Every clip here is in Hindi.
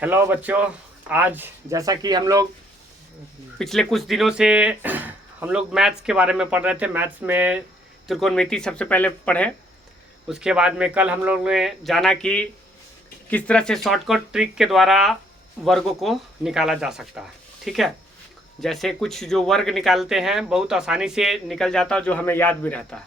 हेलो बच्चों। आज जैसा कि हम लोग पिछले कुछ दिनों से हम लोग मैथ्स के बारे में पढ़ रहे थे। मैथ्स में त्रिकोणमिति सबसे पहले पढ़े। उसके बाद में कल हम लोग ने जाना कि किस तरह से शॉर्टकट ट्रिक के द्वारा वर्गों को निकाला जा सकता है। ठीक है, जैसे कुछ जो वर्ग निकालते हैं बहुत आसानी से निकल जाता है, जो हमें याद भी रहता है,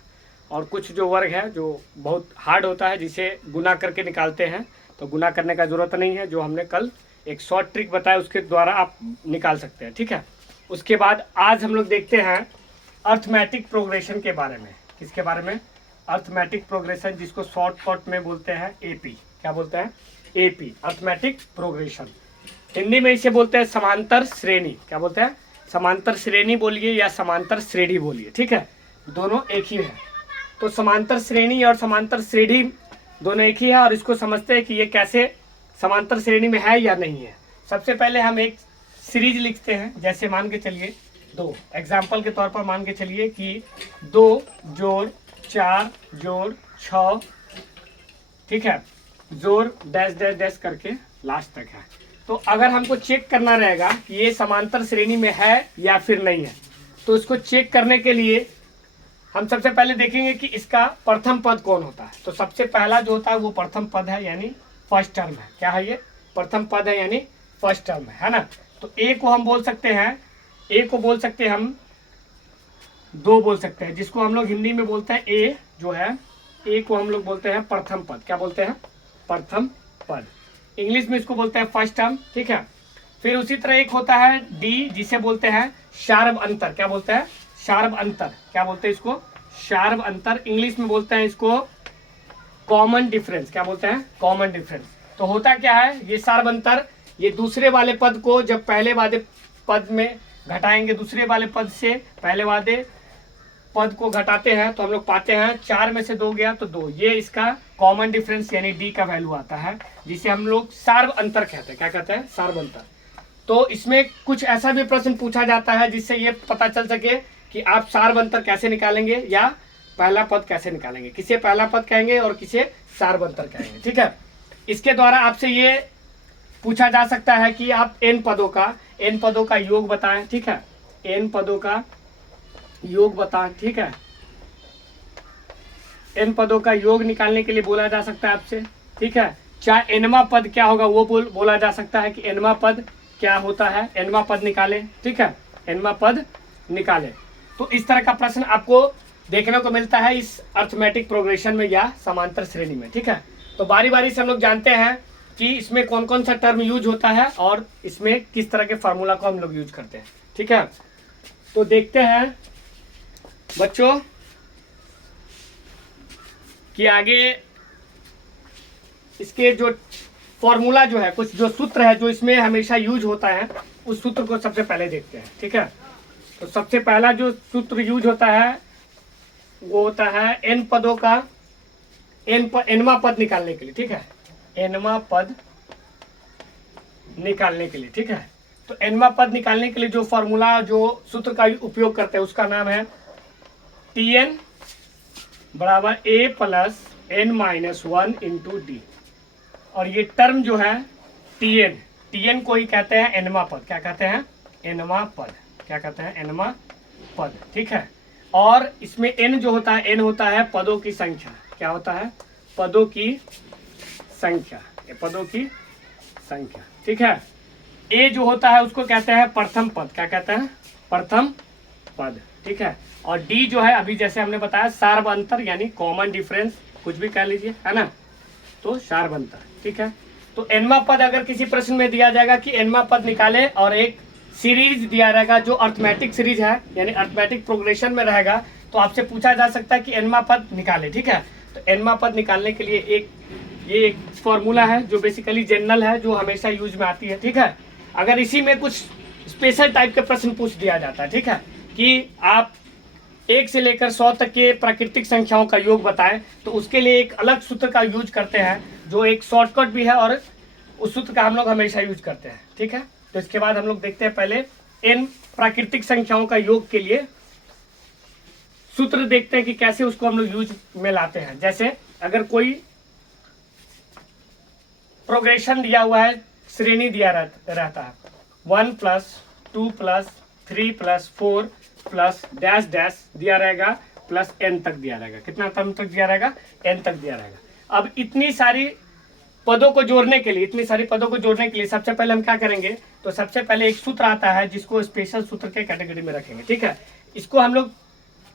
और कुछ जो वर्ग है जो बहुत हार्ड होता है जिसे गुना करके निकालते हैं, तो गुना करने का ज़रूरत नहीं है। जो हमने कल एक शॉर्ट ट्रिक बताया उसके द्वारा आप निकाल सकते हैं। ठीक है, उसके बाद आज हम लोग देखते हैं अर्थमेटिक प्रोग्रेशन के बारे में। किसके बारे में? अर्थमेटिक प्रोग्रेशन, जिसको शॉर्टकट में बोलते हैं एपी। क्या बोलते हैं? AP, arithmetic progression. हिंदी में इसे बोलते हैं समांतर श्रेणी। क्या बोलते हैं? समांतर श्रेणी बोलिए या समांतर श्रेणी बोलिए। ठीक है, दोनों एक ही है। तो समांतर श्रेणी और समांतर श्रेणी दोनों एक ही है, और इसको समझते हैं कि ये कैसे समांतर श्रेणी में है या नहीं है। सबसे पहले हम एक सीरीज लिखते हैं। जैसे मान के चलिए दो, एग्जाम्पल के तौर पर मान के चलिए कि 2 जोड़ 4 जोड़ 6, ठीक है, जोड़ डैश डैश डैश करके लास्ट तक है। तो अगर हमको चेक करना रहेगा कि ये समांतर श्रेणी में है या फिर नहीं है, तो इसको चेक करने के लिए हम सबसे पहले देखेंगे कि इसका प्रथम पद कौन होता है। तो सबसे पहला जो होता है वो प्रथम पद है, यानी फर्स्ट टर्म है। क्या है ये? प्रथम पद है, यानी फर्स्ट टर्म है ना। तो ए को हम बोल सकते हैं, ए को बोल सकते हैं हम 2 बोल सकते हैं, जिसको हम लोग हिंदी में बोलते हैं ए जो है, ए को हम लोग बोलते हैं प्रथम पद। क्या बोलते हैं? प्रथम पद। इंग्लिश में इसको बोलते हैं फर्स्ट टर्म। ठीक है, फिर उसी तरह एक होता है डी, जिसे बोलते हैं शार्ब अंतर। क्या बोलते हैं? शार्ब अंतर। क्या बोलते हैं इसको? शार्ब अंतर। इंग्लिश में बोलते हैं इसको कॉमन डिफरेंस। क्या बोलते हैं? Common difference. तो होता क्या है, ये शार्ब अंतर, ये दूसरे वाले पद को जब पहले वाले पद में घटाएंगे, दूसरे वाले पद से पहले वाले पद को घटाते हैं, तो हम लोग पाते हैं 4 में से 2 गया तो 2। ये इसका कॉमन डिफरेंस यानी डी का वैल्यू आता है, जिसे हम लोग शार्ब अंतर कहते हैं। क्या कहते हैं? शार्ब अंतर। तो इसमें कुछ ऐसा भी प्रश्न पूछा जाता है जिससे ये पता चल सके कि आप शार्ब अंतर कैसे निकालेंगे या पहला पद कैसे निकालेंगे, किसे पहला पद कहेंगे और किसे शार्ब अंतर कहेंगे। ठीक है, इसके द्वारा आपसे ये पूछा जा सकता है कि आप n पदों का योग बताएं। ठीक है, n पदों का योग बताएं। ठीक है, n पदों का योग निकालने के लिए बोला जा सकता है आपसे। ठीक है, चाहे nवां पद क्या होगा वो बोला जा सकता है कि nवां पद क्या होता है, nवां पद निकाले। ठीक है, nवां पद निकाले। तो इस तरह का प्रश्न आपको देखने को मिलता है इस अर्थमेटिक प्रोग्रेशन में या समांतर श्रेणी में। ठीक है, तो बारी बारी से हम लोग जानते हैं कि इसमें कौन कौन सा टर्म यूज होता है और इसमें किस तरह के फार्मूला को हम लोग यूज करते हैं। ठीक है, तो देखते हैं बच्चों कि आगे इसके जो फॉर्मूला जो है, कुछ जो सूत्र है जो इसमें हमेशा यूज होता है, उस सूत्र को सबसे पहले देखते हैं। ठीक है, तो सबसे पहला जो सूत्र यूज होता है वो होता है n पदों का nवां पद निकालने के लिए। ठीक है, nवां पद निकालने के लिए। ठीक है, तो nवां पद निकालने के लिए जो फॉर्मूला, जो सूत्र का उपयोग करते हैं उसका नाम है Tn बराबर a plus n-1 into D. और ये टर्म जो है Tn को ही कहते हैं nवां पद। क्या कहते हैं? nवां पद। क्या कहते हैं? nवां पद। ठीक है, और इसमें n जो होता है, n होता है पदों की संख्या। क्या होता है? पदों की संख्या। ये पदों की संख्या। ठीक है, a जो होता है उसको कहते हैं प्रथम पद। क्या कहते हैं? प्रथम पद। ठीक है, और d जो है अभी जैसे हमने बताया शार्ब अंतर यानी कॉमन डिफरेंस, कुछ भी कह लीजिए, है ना, तो शार्ब अंतर। ठीक है, तो nवां पद अगर किसी प्रश्न में दिया जाएगा कि nवां पद निकाले और एक सीरीज दिया रहेगा जो अर्थमेटिक सीरीज है यानी अर्थमेटिक प्रोग्रेशन में रहेगा, तो आपसे पूछा जा सकता है कि nवां पद निकाले। ठीक है, तो nवां पद निकालने के लिए ये एक फॉर्मूला है जो बेसिकली जनरल है, जो हमेशा यूज में आती है। ठीक है, अगर इसी में कुछ स्पेशल टाइप के प्रश्न पूछ दिया जाता है, ठीक है, कि आप 1 से लेकर 100 तक के प्राकृतिक संख्याओं का योग बताएं, तो उसके लिए एक अलग सूत्र का यूज करते हैं जो एक शॉर्टकट भी है, और उस सूत्र का हम लोग हमेशा यूज करते हैं। ठीक है, तो इसके बाद हम लोग देखते हैं पहले n प्राकृतिक संख्याओं का योग के लिए सूत्र देखते हैं कि कैसे उसको हम लोग यूज में लाते हैं। जैसे अगर कोई प्रोग्रेशन दिया हुआ है श्रेणी दिया रहता है 1 + 2 + 3 + 4 प्लस डैश डैश दिया रहेगा प्लस n तक दिया रहेगा। कितना टर्म तक दिया रहेगा? n तक दिया रहेगा। अब इतनी सारी पदों को जोड़ने के लिए सबसे पहले हम क्या करेंगे, तो सबसे पहले एक सूत्र आता है जिसको स्पेशल सूत्र के कैटेगरी में रखेंगे। ठीक है, इसको हम लोग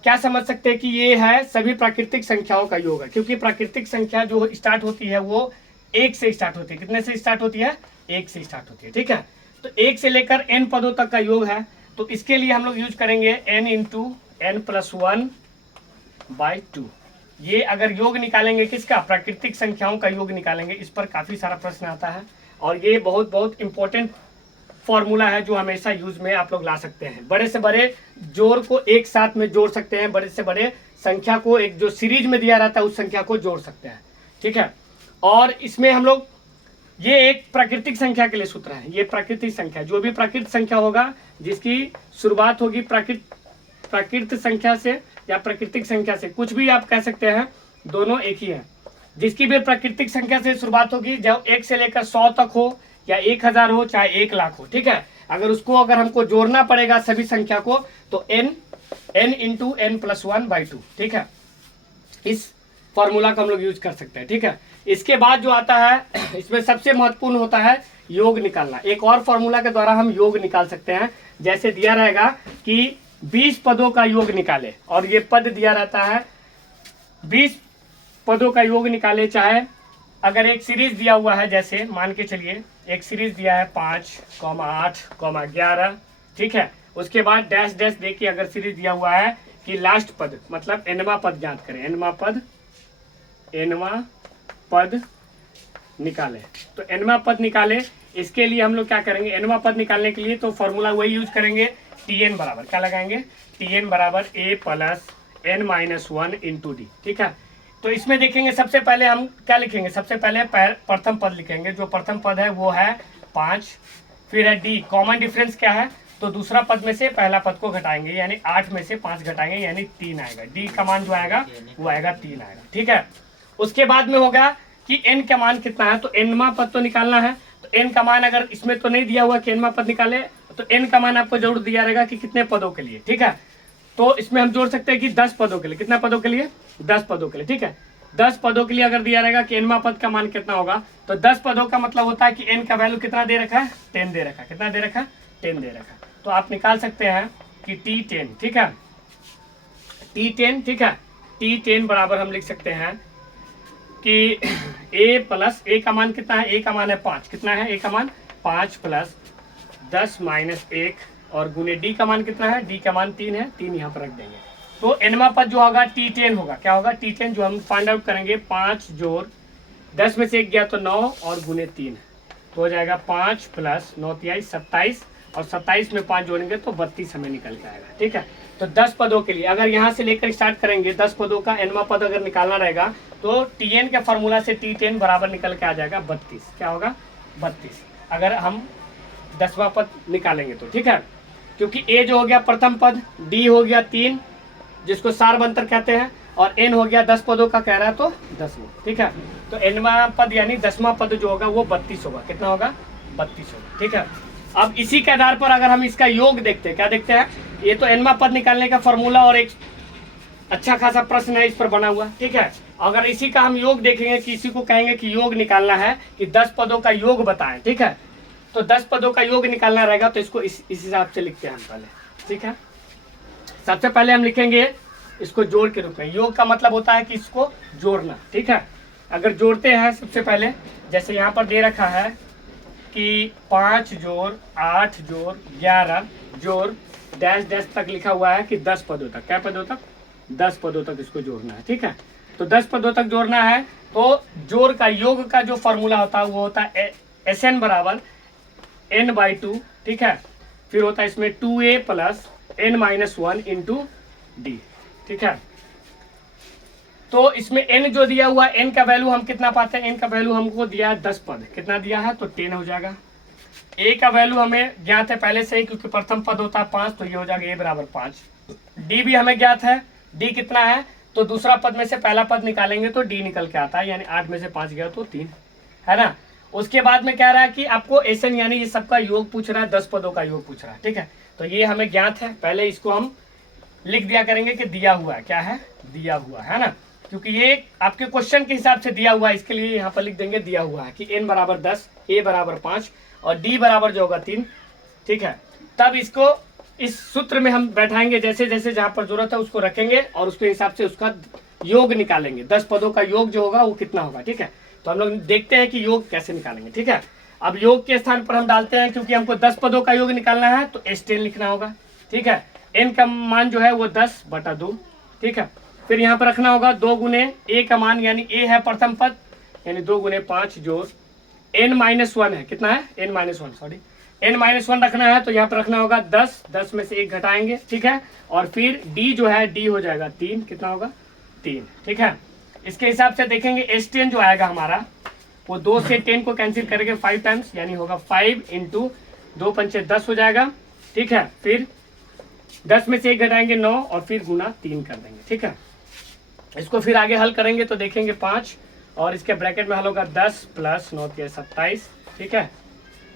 क्या समझ सकते हैं कि ये है सभी प्राकृतिक संख्याओं का योग है, क्योंकि प्राकृतिक संख्या जो स्टार्ट होती है वो 1 से स्टार्ट होती है। कितने से स्टार्ट होती है? 1 से स्टार्ट होती है। ठीक है, तो 1 से लेकर n पदों तक का योग है, तो इसके लिए हम लोग यूज करेंगे n × n + 1/2। ये अगर योग निकालेंगे किसका? प्राकृतिक संख्याओं का योग निकालेंगे। इस पर काफ़ी सारा प्रश्न आता है और ये बहुत बहुत इंपॉर्टेंट फॉर्मूला है जो हमेशा यूज में आप लोग ला सकते हैं। बड़े से बड़े जोड़ को एक साथ में जोड़ सकते हैं, बड़े से बड़े संख्या को एक जो सीरीज में दिया रहता है उस संख्या को जोड़ सकते हैं। ठीक है, और इसमें हम लोग ये एक प्राकृतिक संख्या के लिए सूत्र है। ये प्राकृतिक संख्या, जो भी प्राकृतिक संख्या होगा जिसकी शुरुआत होगी प्राकृत संख्या से या प्राकृतिक संख्या से, कुछ भी आप कह सकते हैं, दोनों एक ही है। जिसकी भी प्राकृतिक संख्या से शुरुआत होगी, जब 1 से लेकर 100 तक हो या 1000 हो चाहे 1 लाख हो। ठीक है, अगर हमको जोड़ना पड़ेगा सभी संख्या को तो n × n + 1/2। ठीक है, इस फॉर्मूला को हम लोग यूज कर सकते हैं। ठीक है, इसके बाद जो आता है इसमें सबसे महत्वपूर्ण होता है योग निकालना। एक और फॉर्मूला के द्वारा हम योग निकाल सकते हैं। जैसे दिया रहेगा कि 20 पदों का योग निकाले, और ये पद दिया रहता है 20 पदों का योग निकाले। चाहे अगर एक सीरीज दिया हुआ है, जैसे मान के चलिए एक सीरीज दिया है 5, 8, 11। ठीक है, उसके बाद डैश डैश देखिए, अगर सीरीज दिया हुआ है कि लास्ट पद मतलब nवां पद ज्ञात करें, nवां पद निकाले। तो nवां पद निकाले, इसके लिए हम लोग क्या करेंगे? nवां पद निकालने के लिए तो फॉर्मूला वही यूज करेंगे, Tn बराबर क्या लगाएंगे? Tn बराबर a + n - 1 × d। ठीक है, तो इसमें देखेंगे सबसे पहले हम क्या लिखेंगे? सबसे पहले प्रथम पद लिखेंगे। जो प्रथम पद है वो है 5, फिर है d। कॉमन डिफरेंस क्या है? तो दूसरा पद में से पहला पद को घटाएंगे, यानी 8 में से 5 घटाएंगे, यानी 3 आएगा। d का मान जो आएगा वो आएगा 3 आएगा। ठीक है, उसके बाद में होगा कि n का मान कितना है, तो nवां पद तो निकालना है। तो n का मान अगर इसमें तो नहीं दिया हुआ कि nवां पद निकाले, तो n का मान आपको जरूर दिया रहेगा कि कितने पदों के लिए। ठीक है, तो इसमें हम जोड़ सकते हैं कि 10 पदों के लिए। कितना पदों के लिए? 10 पदों के लिए। ठीक है, 10 पदों के लिए अगर दिया रहेगा कि nवां पद का मान कितना होगा, तो 10 पदों का मतलब होता है कि n का वैल्यू कितना दे रखा है? 10 दे रखा है। कितना दे रखा है? 10 दे रखा है। तो आप निकाल सकते हैं कि T10। ठीक है, T10। ठीक है, T10 बराबर हम लिख सकते हैं कि a का मान कितना है? a का मान है 5। कितना है a का मान? 5 + 10 - 1 और गुने d का मान कितना है? d का मान 3 है, 3 यहाँ पर रख देंगे। तो nवां पद जो होगा T10 होगा। क्या होगा? T10 जो हम फाइंड आउट करेंगे, 5 जोड़ 10 में से 1 गया तो 9 और गुने 3, तो हो जाएगा 5 + 9 × 27, और 27 में 5 जोड़ेंगे तो 32 हमें निकल के आएगा। ठीक है, तो 10 पदों के लिए अगर यहाँ से लेकर स्टार्ट करेंगे, 10 पदों का nवां पद अगर निकालना रहेगा तो Tn के फॉर्मूला से T10 बराबर निकल के आ जाएगा 32। क्या होगा? 32 अगर हम 10वां पद निकालेंगे तो। ठीक है, क्योंकि a जो हो गया प्रथम पद, d हो गया 3 जिसको सारबंतर कहते हैं, और n हो गया 10 पदों का कह रहा है तो 10वां। ठीक है, तो nवां पद यानी 10वां पद जो होगा वो 32 होगा। कितना होगा? 32 होगा। ठीक है, अब इसी के आधार पर अगर हम इसका योग देखते हैं, क्या देखते हैं? ये तो nवां पद निकालने का फॉर्मूला और एक अच्छा खासा प्रश्न है इस पर बना हुआ। ठीक है, अगर इसी का हम योग देखेंगे कि इसी को कहेंगे कि योग निकालना है कि 10 पदों का योग बताएं। ठीक है, तो 10 पदों का योग निकालना रहेगा तो इसको इस हिसाब से लिखते हैं हम पहले। ठीक है, सबसे पहले हम लिखेंगे इसको जोड़ के रूप में। योग का मतलब होता है कि इसको जोड़ना। ठीक है, अगर जोड़ते हैं सबसे पहले, जैसे यहाँ पर दे रखा है कि 5 जोड़ 8 जोड़ 11 जोड़ डैश डैश तक लिखा हुआ है कि 10 पदों तक। क्या पदों तक? 10 पदों तक इसको जोड़ना है। ठीक है, तो 10 पदों तक जोड़ना है तो जोड़ का योग का जो फॉर्मूला होता है वो होता है Sn बराबर n/2। ठीक है, फिर होता है इसमें 2a + n - 1 × d। ठीक है, तो इसमें n जो दिया हुआ n का वैल्यू हम कितना पाते हैं? n का वैल्यू हमको दिया है 10 पद। कितना दिया है? तो 10 हो जाएगा। a का वैल्यू हमें ज्ञात है पहले से ही, क्योंकि प्रथम पद होता है 5, तो ये हो जाएगा a बराबर 5। d भी हमें ज्ञात है, d कितना है? तो दूसरा पद में से पहला पद निकालेंगे तो d निकल के आता है, यानी 8 में से 5 गया तो 3 है ना। उसके बाद में कह रहा है कि आपको एसएन यानी ये सबका योग पूछ रहा है, 10 पदों का योग पूछ रहा है, ठीक है। तो ये हमें ज्ञात है, पहले इसको हम लिख दिया करेंगे कि दिया हुआ है, क्या है, दिया हुआ है ना, क्योंकि ये आपके क्वेश्चन के हिसाब से दिया हुआ है, इसके लिए यहाँ पर लिख देंगे दिया हुआ है कि n बराबर 10, a बराबर 5 और d बराबर जो होगा 3, ठीक है। तब इसको इस सूत्र में हम बैठाएंगे, जैसे जैसे जहाँ पर जरूरत है उसको रखेंगे और उसके हिसाब से उसका योग निकालेंगे, 10 पदों का योग जो होगा वो कितना होगा, ठीक है। तो हम लोग देखते हैं कि योग कैसे निकालेंगे, ठीक है। अब योग के स्थान पर हम डालते हैं, क्योंकि हमको 10 पदों का योग निकालना है तो S10 लिखना होगा, ठीक है। n का मान जो है वो 10/2, ठीक है। फिर यहाँ पर रखना होगा 2 गुने a का मान, यानी a है प्रथम पद, यानी 2 गुने 5 जोड़ n-1 है, कितना है, n-1 रखना है। तो यहाँ पर रखना होगा 10 में से 1 घटाएंगे, ठीक है। और फिर d जो है, d हो जाएगा 3, कितना होगा, 3, ठीक है। इसके हिसाब से देखेंगे S10 जो आएगा हमारा वो 2 से 10 को कैंसिल करेंगे 5 टाइम्स, यानी होगा 5 × 2 पंचे 10 हो जाएगा, ठीक है। फिर 10 में से 1 घटाएंगे 9 और फिर गुना 3 कर देंगे, ठीक है। इसको फिर आगे हल करेंगे तो देखेंगे 5 और इसके ब्रैकेट में हल होगा 10 + 9 = 27, ठीक है।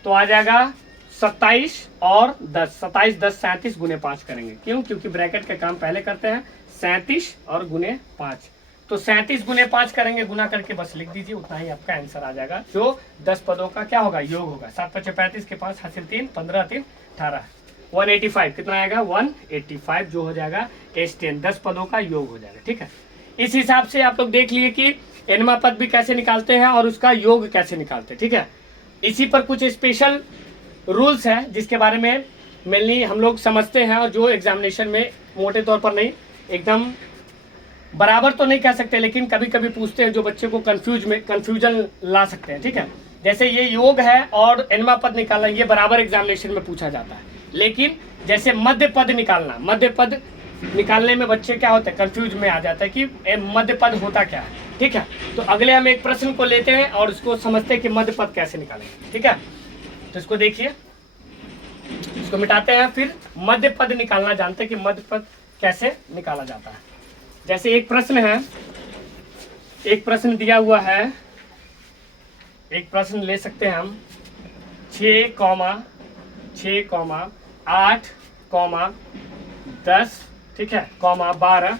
तो आ जाएगा 27 और 10, 27 10 37 गुने 5 करेंगे, क्यों, क्योंकि ब्रैकेट का काम पहले करते हैं, 37 और गुने 5। तो 37 गुने 5 करेंगे, गुना करके बस लिख दीजिए, उतना ही आपका आंसर आ जाएगा, जो 10 पदों का क्या होगा, योग होगा। 7 × 5 = 35 के 5 हासिल 3, 15 × 3 = 18, 185, कितना आएगा, 185 जो हो जाएगा S10, 10 पदों का योग हो जाएगा, ठीक है। इस हिसाब से आप लोग देख लिए कि एनवा पद भी कैसे निकालते हैं और उसका योग कैसे निकालते हैं, ठीक है। इसी पर कुछ स्पेशल रूल्स हैं जिसके बारे में मेनली हम लोग समझते हैं, और जो एग्जामिनेशन में मोटे तौर पर नहीं, एकदम बराबर तो नहीं कह सकते, लेकिन कभी कभी पूछते हैं जो बच्चे को कंफ्यूजन ला सकते हैं, ठीक है। जैसे ये योग है और एनवा पद निकालना, ये बराबर एग्जामिनेशन में पूछा जाता है। लेकिन जैसे मध्य पद निकालना, मध्य पद निकालने में बच्चे क्या होते हैं, कंफ्यूज में आ जाता है कि मध्य पद होता क्या है, ठीक है। तो अगले हम एक प्रश्न को लेते हैं और उसको समझते हैं कि मध्य पद कैसे निकालेंगे, ठीक है। तो इसको देखिए, इसको मिटाते हैं, फिर मध्य पद निकालना जानते हैं कि मध्य पद कैसे निकाला जाता है। जैसे एक प्रश्न है, एक प्रश्न दिया हुआ है, एक प्रश्न ले सकते हैं हम, 6, 8, 10, ठीक है, 12,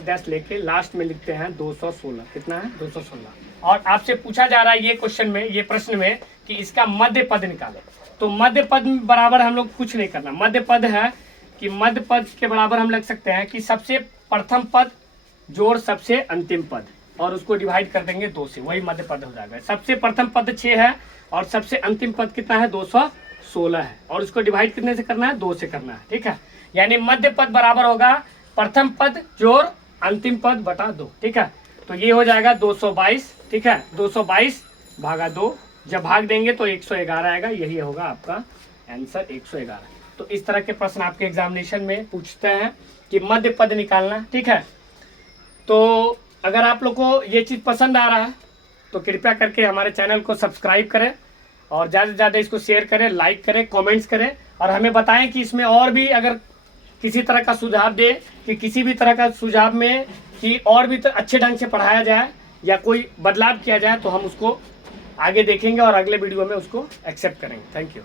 डैश लेके लास्ट में लिखते हैं 216, कितना है, 216। और आपसे पूछा जा रहा है ये क्वेश्चन में, ये प्रश्न में, कि इसका मध्य पद निकाले। तो मध्य पद बराबर हम लोग कुछ नहीं करना, मध्य पद है कि मध्य पद के बराबर हम लिख सकते हैं कि सबसे प्रथम पद जोड़ सबसे अंतिम पद, और उसको डिवाइड कर देंगे 2 से, वही मध्य पद हो जाएगा। सबसे प्रथम पद 6 है और सबसे अंतिम पद कितना है, 216 है, और उसको डिवाइड कितने से करना है, 2 से करना है, ठीक है। यानी मध्य पद बराबर होगा प्रथम पद जोड़ अंतिम पद बटा 2, ठीक है। तो ये हो जाएगा 222, ठीक है, 222 भागा 2, जब भाग देंगे तो 111 आएगा, यही होगा आपका आंसर 111। तो इस तरह के प्रश्न आपके एग्जामिनेशन में पूछते हैं कि मध्य पद निकालना, ठीक है। तो अगर आप लोग को ये चीज़ पसंद आ रहा है तो कृपया करके हमारे चैनल को सब्सक्राइब करें और ज़्यादा से ज़्यादा इसको शेयर करें, लाइक करें, कमेंट्स करें, और हमें बताएं कि इसमें और भी अगर किसी तरह का सुझाव दे, कि किसी भी तरह का सुझाव में कि और भी अच्छे ढंग से पढ़ाया जाए या कोई बदलाव किया जाए, तो हम उसको आगे देखेंगे और अगले वीडियो में उसको एक्सेप्ट करेंगे। Thank you.